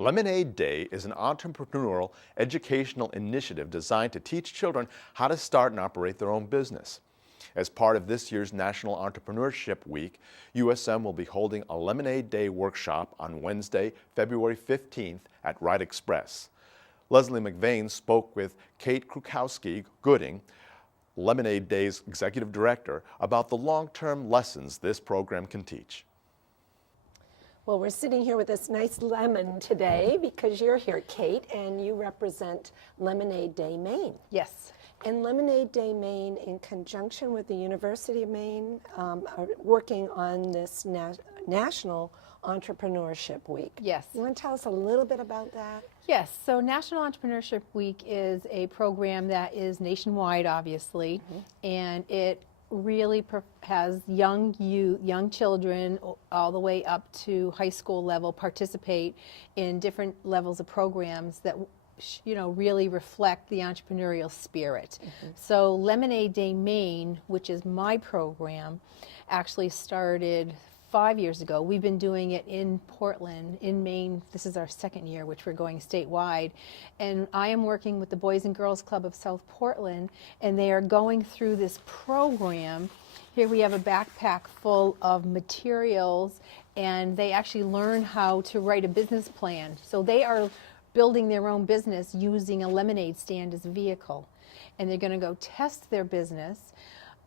Lemonade Day is an entrepreneurial educational initiative designed to teach children how to start and operate their own business. As part of this year's National Entrepreneurship Week, USM will be holding a Lemonade Day workshop on Wednesday, February 15th at Wright Express. Leslie McVeigh spoke with Kate Krukowski Gooding, Lemonade Day's executive director, about the long-term lessons this program can teach. Well, we're sitting here with this nice lemon today because you're here, Kate, and you represent Lemonade Day Maine. Yes. And Lemonade Day Maine, in conjunction with the University of Maine, are working on this National Entrepreneurship Week. Yes. You want to tell us a little bit about that? Yes. So National Entrepreneurship Week is a program that is nationwide, obviously, and it really has young children all the way up to high school level participate in different levels of programs that really reflect the entrepreneurial spirit. So Lemonade Day Maine, which is my program, actually started 5 years ago. We've been doing it in Portland, in Maine. This is our second year, which we're going statewide. And I am working with the Boys and Girls Club of South Portland, and they are going through this program. Here we have a backpack full of materials, and they actually learn how to write a business plan. So they are building their own business using a lemonade stand as a vehicle. And they're going to go test their business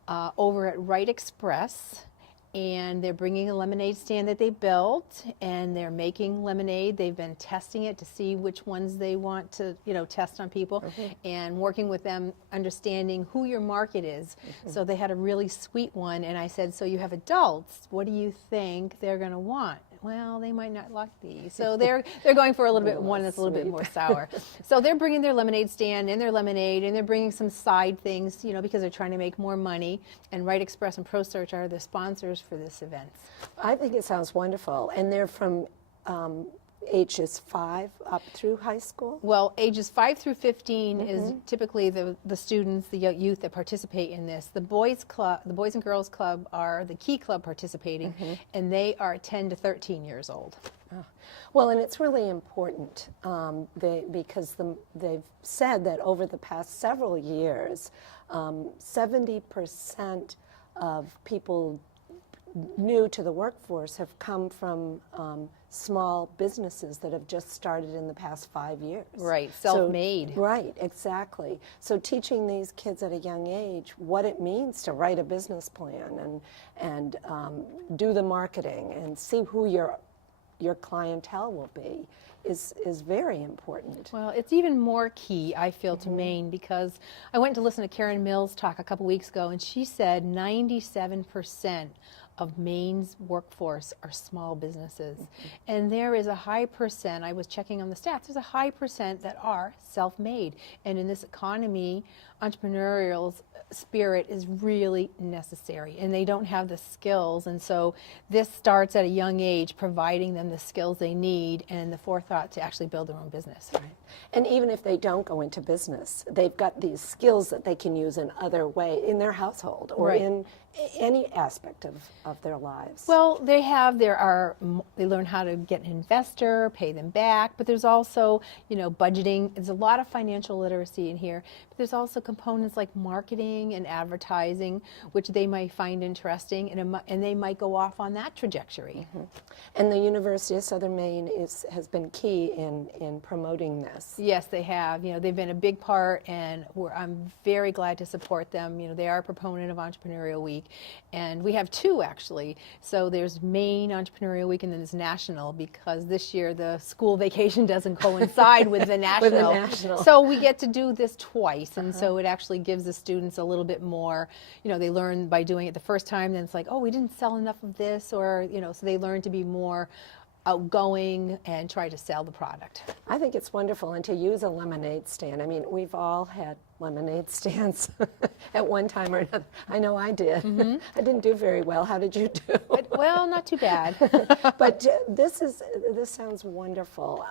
over at Wright Express. And they're bringing a lemonade stand that they built, and they're making lemonade. They've been testing it to see which ones they want to, test on people, and working with them, understanding who your market is. So they had a really sweet one, and I said, so you have adults, what do you think they're going to want? Well, they might not like these. So they're going for a little bit, one that's a little bit more sour. So they're bringing their lemonade stand and their lemonade, and they're bringing some side things, because they're trying to make more money. And Wright Express and ProSearch are the sponsors for this event. I think it sounds wonderful. And they're from ages 5 up through high school? Well, ages 5 through 15 is typically the students, the youth that participate in this. The Boys and Girls Club are the key club participating, and they are 10 to 13 years old. Oh. Well, and it's really important because they've said that over the past several years, 70% of people new to the workforce have come from small businesses that have just started in the past 5 years. Right, self-made. Right, exactly. So teaching these kids at a young age what it means to write a business plan and do the marketing and see who your clientele will be is very important. Well, it's even more key, I feel, to Maine, because I went to listen to Karen Mills talk a couple weeks ago, and she said 97% of Maine's workforce are small businesses. And there is a high percent, I was checking on the stats, there's a high percent that are self-made. And in this economy, entrepreneurial spirit is really necessary, and they don't have the skills. And so this starts at a young age, providing them the skills they need and the forethought to actually build their own business. Right. And even if they don't go into business, they've got these skills that they can use in other way in their household or in any aspect of their lives. Well, they learn how to get an investor, pay them back, but there's also, budgeting. There's a lot of financial literacy in here, but there's also components like marketing and advertising, which they might find interesting, and they might go off on that trajectory. And the University of Southern Maine has been key in promoting this. Yes, they have. They've been a big part, and I'm very glad to support them. They are a proponent of Entrepreneurial Week, and we have two actually. So there's Maine Entrepreneurial Week, and then there's National, because this year the school vacation doesn't coincide with the National. So we get to do this twice, and so it actually gives the students a little bit more. They learn by doing it the first time. Then it's like, oh, we didn't sell enough of this, or so they learn to be more outgoing and try to sell the product. I think it's wonderful, and to use a lemonade stand. I mean, we've all had lemonade stands at one time or another. I know I did. I didn't do very well. How did you do? Well, not too bad. But this sounds wonderful.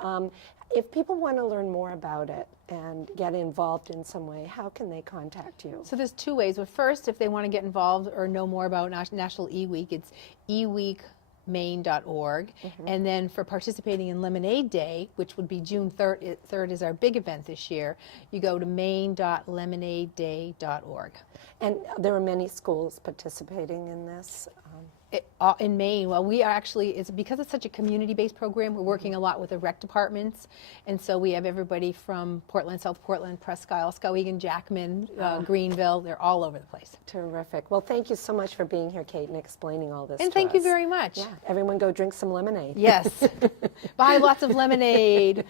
If people want to learn more about it and get involved in some way, how can they contact you? So there's two ways. Well, first, if they want to get involved or know more about National E-Week, it's eweek maine.org. And then for participating in Lemonade Day, which would be June 3rd is our big event this year, you go to maine.lemonadeday.org. And there are many schools participating in this. In Maine, well, we are actually, it's because it's such a community-based program, we're working a lot with the rec departments, and so we have everybody from Portland, South Portland, Presque Isle, Skowhegan, Jackman, Greenville, they're all over the place. Terrific. Well, thank you so much for being here, Kate, and explaining all this And to thank you us. very much. Yeah, everyone go drink some lemonade. Yes. Buy lots of lemonade.